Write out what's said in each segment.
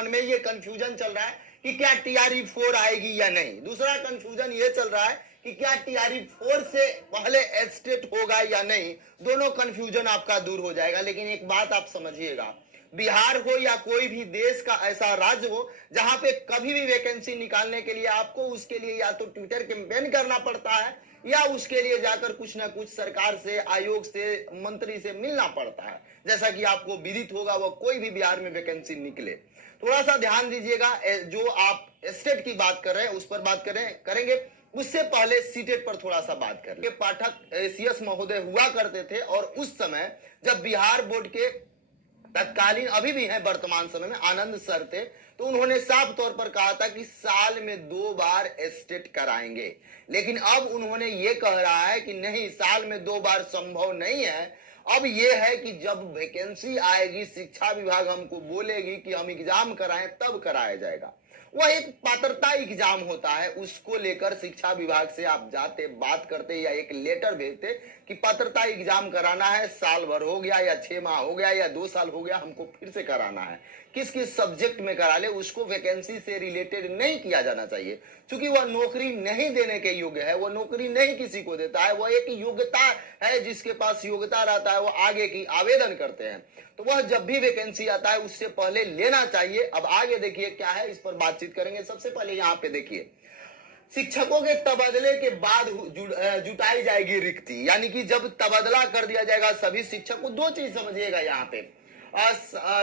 मन में ये कंफ्यूजन चल रहा है कि क्या टीआरई 4 आएगी या नहीं। दूसरा कंफ्यूजन ये चल रहा है कि क्या टीआरई 4 से पहले एस्टेट होगा या नहीं। दोनों कंफ्यूजन आपका दूर हो जाएगा। लेकिन एक बात आप समझिएगा, बिहार हो या कोई भी देश का ऐसा राज्य हो जहां पे कभी भी वैकेंसी निकालने के लिए आपको उसके लिए या तो ट्विटर कैंपेन करना पड़ता है या उसके लिए जाकर कुछ ना कुछ सरकार से, आयोग से, मंत्री से मिलना पड़ता है। जैसा कि आपको विदित होगा, वह कोई भी बिहार में वैकेंसी निकले, थोड़ा सा ध्यान दीजिएगा। जो आप स्टेट की बात कर रहे हैं उस पर बात करेंगे। उससे पहले सीटेट पर थोड़ा सा बात करेंगे। पाठक CS महोदय हुआ करते थे और उस समय जब बिहार बोर्ड के तत्कालीन, अभी भी हैं वर्तमान समय में, आनंद सर थे, तो उन्होंने साफ तौर पर कहा था कि साल में 2 बार एस्टेट कराएंगे। लेकिन अब उन्होंने ये कह रहा है कि नहीं, साल में 2 बार संभव नहीं है। अब ये है कि जब वैकेंसी आएगी, शिक्षा विभाग हमको बोलेगी कि हम एग्जाम कराएं, तब कराया जाएगा। वह एक पात्रता एग्जाम होता है, उसको लेकर शिक्षा विभाग से आप जाते, बात करते या एक लेटर भेजते कि पात्रता एग्जाम कराना है, साल भर हो गया या 6 माह हो गया या 2 साल हो गया, हमको फिर से कराना है। किस किस सब्जेक्ट में करा ले, उसको वैकेंसी से रिलेटेड नहीं किया जाना चाहिए, क्योंकि वह नौकरी नहीं देने के योग्य है। वह नौकरी नहीं किसी को देता है, वह एक योग्यता है। जिसके पास योग्यता रहता है वो आगे की आवेदन करते हैं। तो वह जब भी वैकेंसी आता है उससे पहले लेना चाहिए। अब आगे देखिए क्या है, इस पर बातचीत करेंगे। सबसे पहले यहाँ पे देखिए, शिक्षकों के तबादले के बाद जुटाई जाएगी रिक्ति, यानी कि जब तबादला कर दिया जाएगा सभी शिक्षकों। 2 चीज समझिएगा यहाँ पे,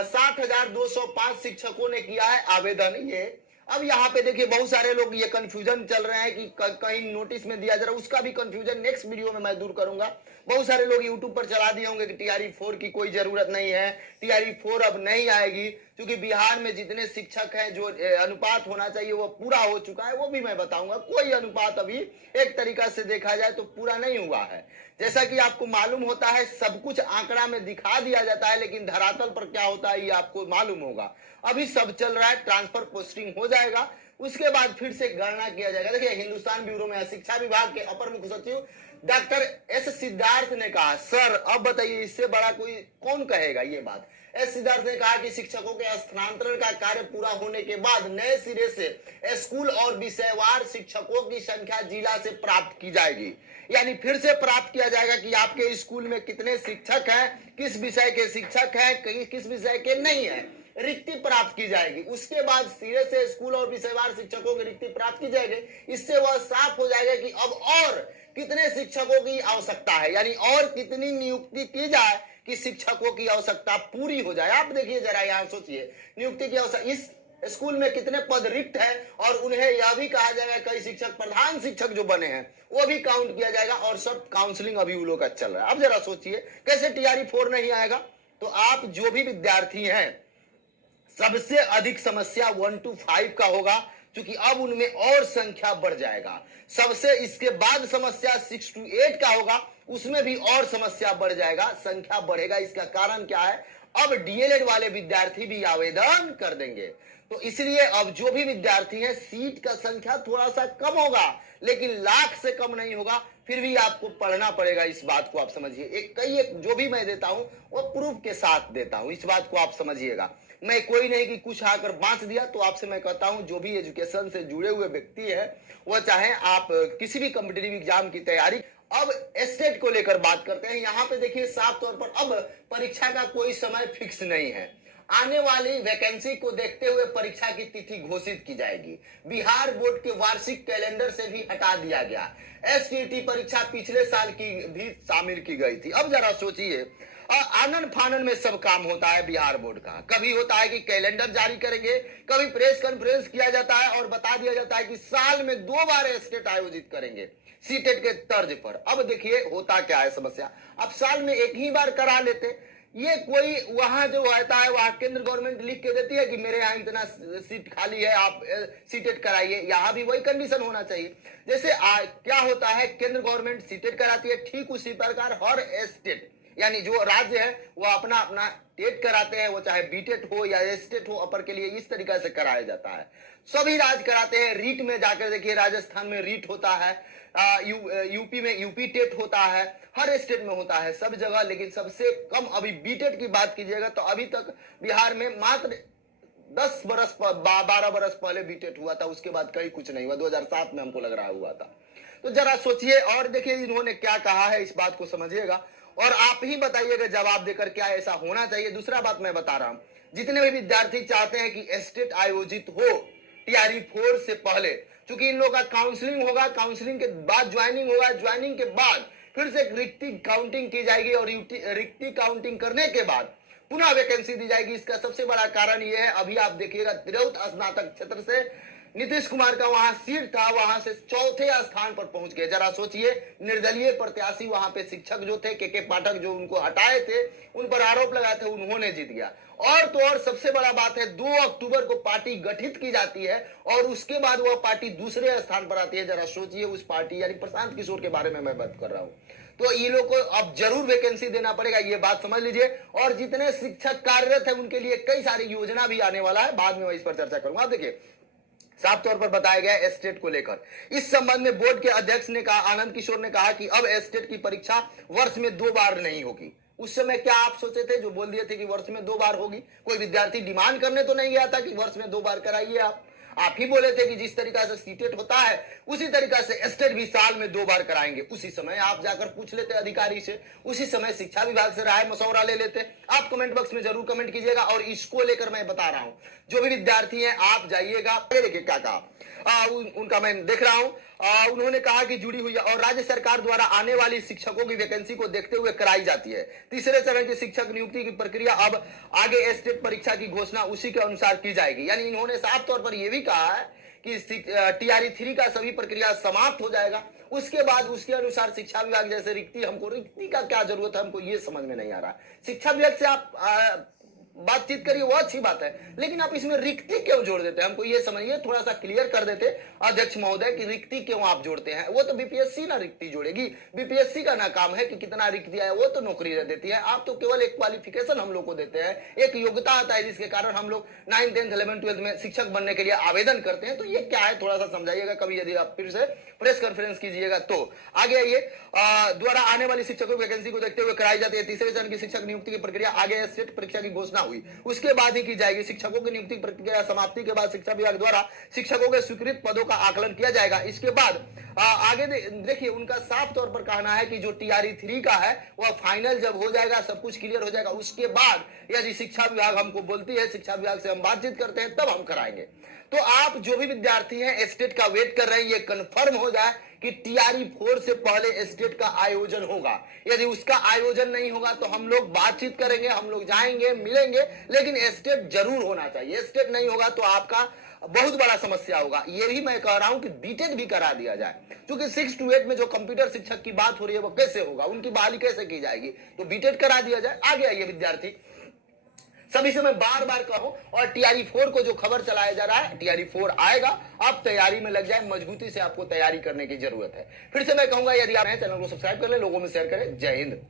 60,205 शिक्षकों ने किया है आवेदन। ये अब यहाँ पे देखिए बहुत सारे लोग ये कंफ्यूजन चल रहे हैं कि कहीं नोटिस में दिया जा रहा है, उसका भी कंफ्यूजन नेक्स्ट वीडियो में मैं दूर करूंगा। बहुत सारे लोग यूट्यूब पर चला दिए होंगे कि टीआरई 4 की कोई जरूरत नहीं है, टीआरई 4 अब नहीं आएगी, क्योंकि बिहार में जितने शिक्षक हैं जो अनुपात होना चाहिए वो पूरा हो चुका है। वो भी मैं बताऊंगा। कोई अनुपात अभी एक तरीका से देखा जाए तो पूरा नहीं हुआ है। जैसा कि आपको मालूम होता है, सब कुछ आंकड़ा में दिखा दिया जाता है, लेकिन धरातल पर क्या होता है ये आपको मालूम होगा। अभी सब चल रहा है, ट्रांसफर पोस्टिंग हो जाएगा, उसके बाद फिर से गणना किया जाएगा। देखिए, हिंदुस्तान ब्यूरो में शिक्षा विभाग के अपर मुख्य सचिव डॉक्टर S सिद्धार्थ ने कहा, सर अब बताइए इससे बड़ा कोई कौन कहेगा ये बात। S सिद्धार्थ ने कहा कि शिक्षकों के स्थानांतरण का कार्य पूरा होने के बाद नए सिरे से स्कूल और विषयवार शिक्षकों की संख्या जिला से प्राप्त की जाएगी। यानी फिर से प्राप्त किया जाएगा कि आपके स्कूल में कितने शिक्षक हैं, किस विषय के शिक्षक हैं, किस विषय के नहीं है, रिक्ति प्राप्त की जाएगी। उसके बाद सिरे से स्कूल और विषयवार शिक्षकों की रिक्ति प्राप्त की जाएगी। इससे वह साफ हो जाएगा कि अब और कितने शिक्षकों की आवश्यकता है, यानी और कितनी नियुक्ति की जाए कि शिक्षकों की आवश्यकता पूरी हो जाए। आप देखिए जरा, यहाँ सोचिए, नियुक्ति की आवश्यकता, इस स्कूल में कितने पद रिक्त है, और उन्हें यह भी कहा जाएगा कई शिक्षक, प्रधान शिक्षक जो बने हैं वो भी काउंट किया जाएगा, और सब काउंसलिंग अभी उन लोग का चल रहा है। अब जरा सोचिए कैसे टीआरई 4 नहीं आएगा। तो आप जो भी विद्यार्थी हैं, सबसे अधिक समस्या 1 to 5 का होगा, क्योंकि अब उनमें और संख्या बढ़ जाएगा। सबसे इसके बाद समस्या 6 to 8 का होगा, उसमें भी और समस्या बढ़ जाएगा, संख्या बढ़ेगा। इसका कारण क्या है, अब डीएलएड वाले विद्यार्थी भी आवेदन कर देंगे। तो इसलिए अब जो भी विद्यार्थी हैं, सीट का संख्या थोड़ा सा कम होगा, लेकिन लाख से कम नहीं होगा। फिर भी आपको पढ़ना पड़ेगा, इस बात को आप समझिए। एक जो भी मैं देता हूं वो प्रूफ के साथ देता हूं, इस बात को आप समझिएगा। मैं कोई नहीं कि कुछ आकर बांट दिया। तो आपसे मैं कहता हूं, जो भी एजुकेशन से जुड़े हुए व्यक्ति है, वह चाहे आप किसी भी कॉम्पिटिटिव एग्जाम की तैयारी। अब स्टेट को लेकर बात करते हैं। यहाँ पे देखिए साफ तौर पर अब परीक्षा का कोई समय फिक्स नहीं है। आने वाली वैकेंसी को देखते हुए परीक्षा की तिथि घोषित की जाएगी। बिहार बोर्ड के वार्षिक कैलेंडर से भी हटा दिया गया। एसटीटी परीक्षा पिछले साल की भी शामिल की गई थी। अब जरा सोचिए, आनन फानन में सब काम होता है बिहार बोर्ड का। कभी होता है कि कैलेंडर जारी करेंगे, कभी प्रेस कॉन्फ्रेंस किया जाता है और बता दिया जाता है कि साल में 2 बार स्टेट आयोजित करेंगे सीटेट के तर्ज पर। अब देखिए होता क्या है समस्या, अब साल में एक ही बार करा लेते। ये कोई वहां जो रहता है, वहां केंद्र गवर्नमेंट लिख के देती है कि मेरे यहाँ इतना सीट खाली है, आप सीटेट कराइए। यहाँ भी वही कंडीशन होना चाहिए। जैसे क्या होता है, केंद्र गवर्नमेंट सीटेट कराती है, ठीक उसी प्रकार हर स्टेट यानी जो राज्य है वह अपना अपना टेट कराते हैं, वो चाहे बीटेट हो या एस्टेट हो, अपर के लिए इस तरीके से कराया जाता है। सभी राज्य कराते हैं। रीट में जाकर देखिए, राजस्थान में रीट होता है, यूपी में यूपी टेट होता है, हर स्टेट में होता है, सब जगह। लेकिन सबसे कम अभी बीटेट की बात कीजिएगा तो अभी तक बिहार में मात्र 10 बरस 12 बरस पहले बीटेट हुआ था, उसके बाद कहीं कुछ नहीं हुआ। 2007 में हमको लग रहा हुआ था। तो जरा सोचिए और देखिए इन्होंने क्या कहा है, इस बात को समझिएगा और आप ही बताइएगा जवाब देकर क्या ऐसा होना चाहिए। दूसरा बात मैं बता रहा हूं, जितने भी विद्यार्थी चाहते हैं कि एस्टेट आयोजित हो टीआरई 4 से पहले, क्योंकि इन लोगों का काउंसलिंग होगा, काउंसलिंग के बाद ज्वाइनिंग होगा, ज्वाइनिंग के बाद फिर से रिक्ति काउंटिंग की जाएगी और रिक्ति काउंटिंग करने के बाद पुनः वैकेंसी दी जाएगी। इसका सबसे बड़ा कारण यह है, अभी आप देखिएगा तिरहुत स्नातक क्षेत्र से नीतीश कुमार का वहां सीट था, वहां से चौथे स्थान पर पहुंच गए। जरा सोचिए, निर्दलीय प्रत्याशी वहां पे शिक्षक जो थे के पाठक, जो उनको हटाए थे, उन पर आरोप लगाए थे, उन्होंने जीत गया। और तो और सबसे बड़ा बात है, 2 अक्टूबर को पार्टी गठित की जाती है और उसके बाद वह पार्टी दूसरे स्थान पर आती है। जरा सोचिए, उस पार्टी यानी प्रशांत किशोर के बारे में मैं बात कर रहा हूं। तो ये लोग को अब जरूर वैकेंसी देना पड़ेगा, ये बात समझ लीजिए। और जितने शिक्षक कार्यरत है उनके लिए कई सारी योजना भी आने वाला है, बाद में मैं इस पर चर्चा करूंगा। देखिए साफ तौर पर बताया गया एस्टेट को लेकर। इस संबंध में बोर्ड के अध्यक्ष ने कहा, आनंद किशोर ने कहा कि अब एस्टेट की परीक्षा वर्ष में 2 बार नहीं होगी। उस समय क्या आप सोचे थे जो बोल दिए थे कि वर्ष में 2 बार होगी? कोई विद्यार्थी डिमांड करने तो नहीं गया था कि वर्ष में 2 बार कराइए। आप ही बोले थे कि जिस तरीका से सीटेट होता है उसी तरीका से एस्टेट भी साल में 2 बार कराएंगे। उसी समय आप जाकर पूछ लेते अधिकारी से, उसी समय शिक्षा विभाग से राय मशवरा ले लेते। आप कमेंट बॉक्स में जरूर कमेंट कीजिएगा। और इसको लेकर मैं बता रहा हूं, जो भी विद्यार्थी हैं आप जाइएगा। देखिए क्या कहा उनका मैं देख रहा हूं। उन्होंने कहा कि जुड़ी हुई और राज्य सरकार द्वारा आने वाली शिक्षकों की वैकेंसी को देखते हुए कराई जाती है। तीसरे चरण की शिक्षक नियुक्ति की प्रक्रिया अब आगे एस्टेट परीक्षा की घोषणा उसी के अनुसार की जाएगी। यानी इन्होंने साफ तौर पर यह भी कहा है कि टीआरई 3 का सभी प्रक्रिया समाप्त हो जाएगा, उसके बाद उसके अनुसार शिक्षा विभाग जैसे रिक्ति का क्या जरूरत है, हमको ये समझ में नहीं आ रहा। शिक्षा विभाग से आप बातचीत करिए, वो अच्छी बात है, लेकिन आप इसमें रिक्ति क्यों जोड़ देते हैं? हमको ये समझिए, थोड़ा सा क्लियर कर देते अध्यक्ष महोदय कि रिक्ति क्यों आप जोड़ते हैं। वो तो बीपीएससी ना रिक्ति जोड़ेगी, बीपीएससी का ना काम है कि कितना रिक्ति है, वो तो नौकरी देती है। आप तो केवल एक क्वालिफिकेशन हम लोग को देते हैं, एक योग्यता आता है जिसके कारण हम लोग 9th 10th 11th 12th में शिक्षक बनने के लिए आवेदन करते हैं। तो ये क्या है, थोड़ा सा समझाइएगा कभी, यदि आप फिर से प्रेस कॉन्फ्रेंस कीजिएगा तो। आगे आइए, द्वारा आने वाली शिक्षकों की वैकेंसी को देखते हुए कराई जाती है। तीसरे चरण की शिक्षक नियुक्ति की प्रक्रिया आगे एस्टेट परीक्षा की घोषणा हुई उसके बाद ही की जाएगी। शिक्षकों की नियुक्ति प्रक्रिया समाप्ति के बाद शिक्षा विभाग द्वारा शिक्षकों के स्वीकृत पदों का आकलन किया जाएगा। इसके बाद आगे देखिए उनका साफ तौर पर कहना है कि जो टीआरई 3 का है वह फाइनल जब हो जाएगा, सब कुछ क्लियर हो जाएगा, उसके बाद यदि शिक्षा विभाग हमको बोलती है, शिक्षा विभाग से हम बातचीत करते हैं, तब हम कराएंगे। तो आप जो भी विद्यार्थी हैं एस्टेट का वेट कर रहे हैं, ये कंफर्म हो जाए कि टीआरई 4 से पहले एस्टेट का आयोजन होगा। यदि उसका आयोजन नहीं होगा तो हम लोग बातचीत करेंगे, हम लोग जाएंगे, मिलेंगे, लेकिन एस्टेट जरूर होना चाहिए। एस्टेट नहीं होगा तो आपका बहुत बड़ा समस्या होगा। ये भी मैं कह रहा हूं कि बीटेट भी करा दिया जाए, क्योंकि 6 to 8 में जो कंप्यूटर शिक्षक की बात हो रही है वो कैसे होगा, उनकी बहाली कैसे की जाएगी, तो बीटेट करा दिया जाए। आगे आइए विद्यार्थी, सभी से मैं बार बार कहूं, और टीआरई 4 को जो खबर चलाया जा रहा है, टीआरई 4 आएगा, आप तैयारी में लग जाए, मजबूती से आपको तैयारी करने की जरूरत है। फिर से मैं कहूंगा, यदि आप चैनल को सब्सक्राइब कर ले, लोगों में शेयर करें। जय हिंद।